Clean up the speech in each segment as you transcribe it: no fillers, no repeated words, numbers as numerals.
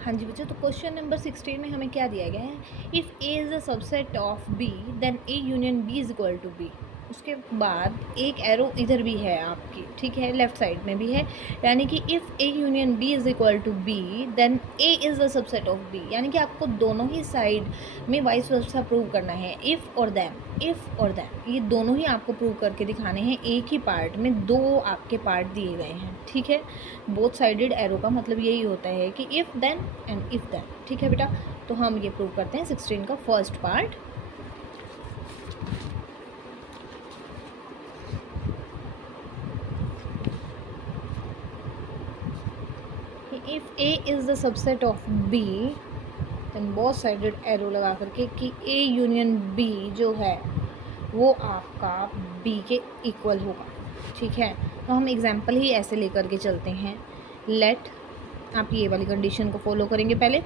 हाँ जी बच्चों, तो क्वेश्चन नंबर 16 में हमें क्या दिया गया है, if A is a subset of B then A union B is equal to B. उसके बाद एक एरो इधर भी है आपकी, ठीक है, लेफ्ट साइड में भी है, यानी कि if A union B is equal to B then A is the subset of B, यानी कि आपको दोनों ही साइड में वाइस वर्सा प्रूव करना है। इफ़ और दैन ये दोनों ही आपको प्रूव करके दिखाने हैं। एक ही पार्ट में दो आपके पार्ट दिए गए हैं, ठीक है। बोथ साइडेड एरो का मतलब यही होता है कि if then and if then, ठीक है बेटा। तो हम ये प्रूव करते हैं 16 का first part. If A is the subset of B then both sided arrow लगा करके कि ए यूनियन बी जो है वो आपका बी के इक्वल होगा, ठीक है। तो हम एग्जाम्पल ही ऐसे लेकर के चलते हैं। लेट, आप ये वाली कंडीशन को फॉलो करेंगे पहले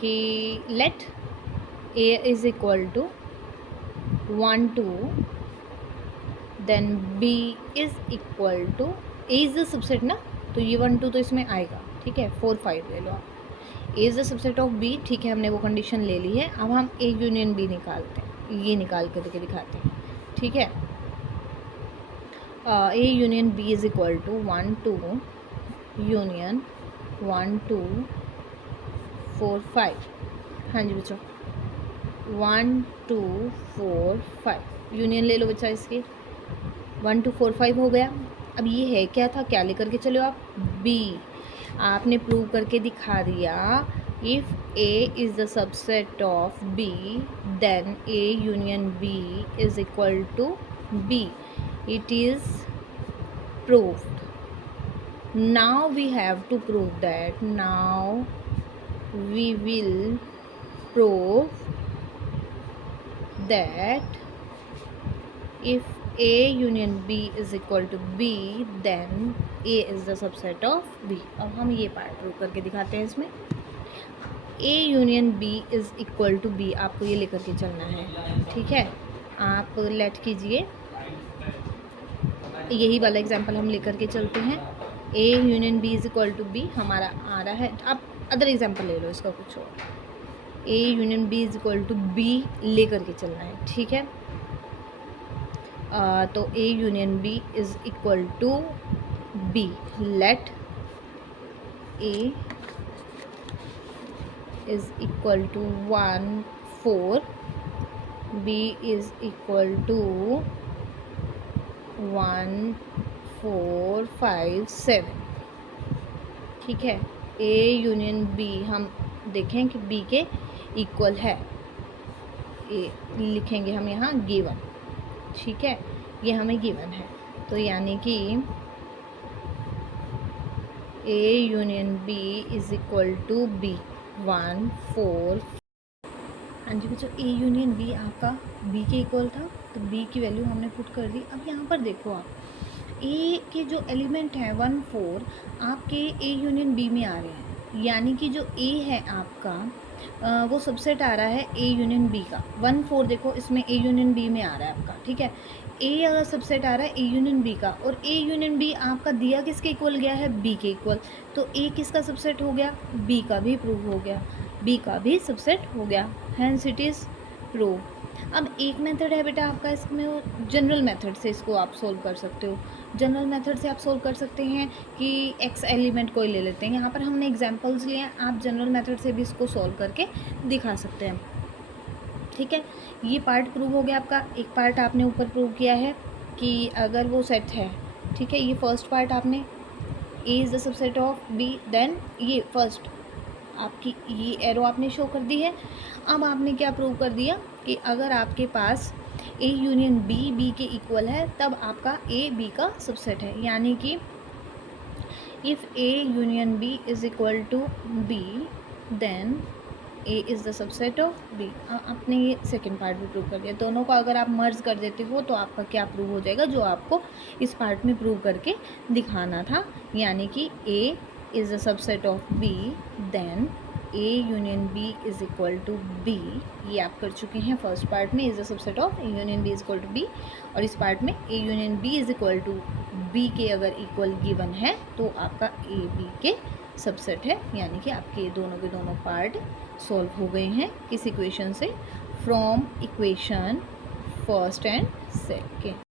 कि let A is equal to 1 2 then B is equal to, A is the subset ना, तो ये 1 2 तो इसमें आएगा, ठीक है। 4 5 ले लो आप, A is the subset of B, ठीक है, हमने वो कंडीशन ले ली है। अब हम ए यूनियन बी निकालते हैं, ये निकाल करके दिखाते हैं, ठीक है। A union B is equal to 1 2 union 1 2 4 5। हाँ जी बच्चों, 1 2 4 5 यूनियन ले लो बच्चा इसकी, 1 2 4 5 हो गया। अब ये है क्या था, क्या लेकर के चलो आप, बी। आपने प्रूव करके दिखा दिया, if A is the subset of B then A union B is equal to B. It is proved. Now we have to prove that. Now we will prove that if A union B is equal to B then A is the subset of B. अब हम ये part prove करके दिखाते हैं इसमें। A union B is equal to B, आपको ये लेकर के चलना है, ठीक है। आप लेट कीजिए, यही वाला एग्जांपल हम लेकर के चलते हैं। A union B is equal to B हमारा आ रहा है, आप अदर एग्जांपल ले लो इसका कुछ और। A union B is equal to B लेकर के चलना है, ठीक है। तो A union B is equal to B. Let A is equal to 1 4, B is equal to 1 4 5 7, ठीक है। ए यूनियन बी हम देखें कि बी के इक्वल है, ए लिखेंगे हम यहाँ गिवन, ठीक है, ये हमें गिवन है। तो यानी कि A union B is equal to B 1 4। हाँ जी बच्चों, ए यूनियन बी आपका बी के इक्वल था, तो बी की वैल्यू हमने पुट कर दी। अब यहाँ पर देखो आप, ए के जो एलिमेंट हैं 1 4 आपके ए यूनियन बी में आ रहे हैं, यानी कि जो ए है आपका वो सबसेट आ रहा है ए यूनियन बी का। 1 4 देखो इसमें ए यूनियन बी में आ रहा है आपका, ठीक है। ए अगर सबसेट आ रहा है ए यूनियन बी का, और ए यूनियन बी आपका दिया किसके इक्वल गया है, बी के इक्वल, तो ए किसका सबसेट हो गया, बी का भी प्रूव हो गया, बी का भी सबसेट हो गया, हैंस इट इज़ प्रूव। अब एक मेथड है बेटा आपका, इसमें वो जनरल मेथड से इसको आप सोल्व कर सकते हो। जनरल मेथड से आप सोल्व कर सकते हैं कि एक्स एलिमेंट कोई ले लेते हैं, यहाँ पर हमने एग्जांपल्स लिए हैं, आप जनरल मेथड से भी इसको सोल्व करके दिखा सकते हैं, ठीक है। ये पार्ट प्रूव हो गया आपका। एक पार्ट आपने ऊपर प्रूव किया है कि अगर वो सेट है, ठीक है, ये फर्स्ट पार्ट आपने, A is the subset of B, then ये फर्स्ट आपकी ये एरो आपने शो कर दी है। अब आपने क्या प्रूव कर दिया कि अगर आपके पास ए यूनियन बी बी के इक्वल है तब आपका ए बी का सबसेट है, यानी कि if A union B is equal to B then A is the subset of B. आपने ये सेकेंड पार्ट भी प्रूव कर दिया। दोनों को अगर आप मर्ज कर देते हो तो आपका क्या प्रूव हो जाएगा, जो आपको इस पार्ट में प्रूव करके दिखाना था, यानी कि A is the subset of B then A union B is equal to B. ये आप कर चुके हैं फर्स्ट पार्ट में, is the subset of A union B is equal to B, और इस पार्ट में A union B is equal to B के अगर इक्वल गिवन है तो आपका ए बी के सबसेट है, यानी कि आपके दोनों के दोनों पार्ट सॉल्व हो गए हैं किस इक्वेशन से, from equation first and second.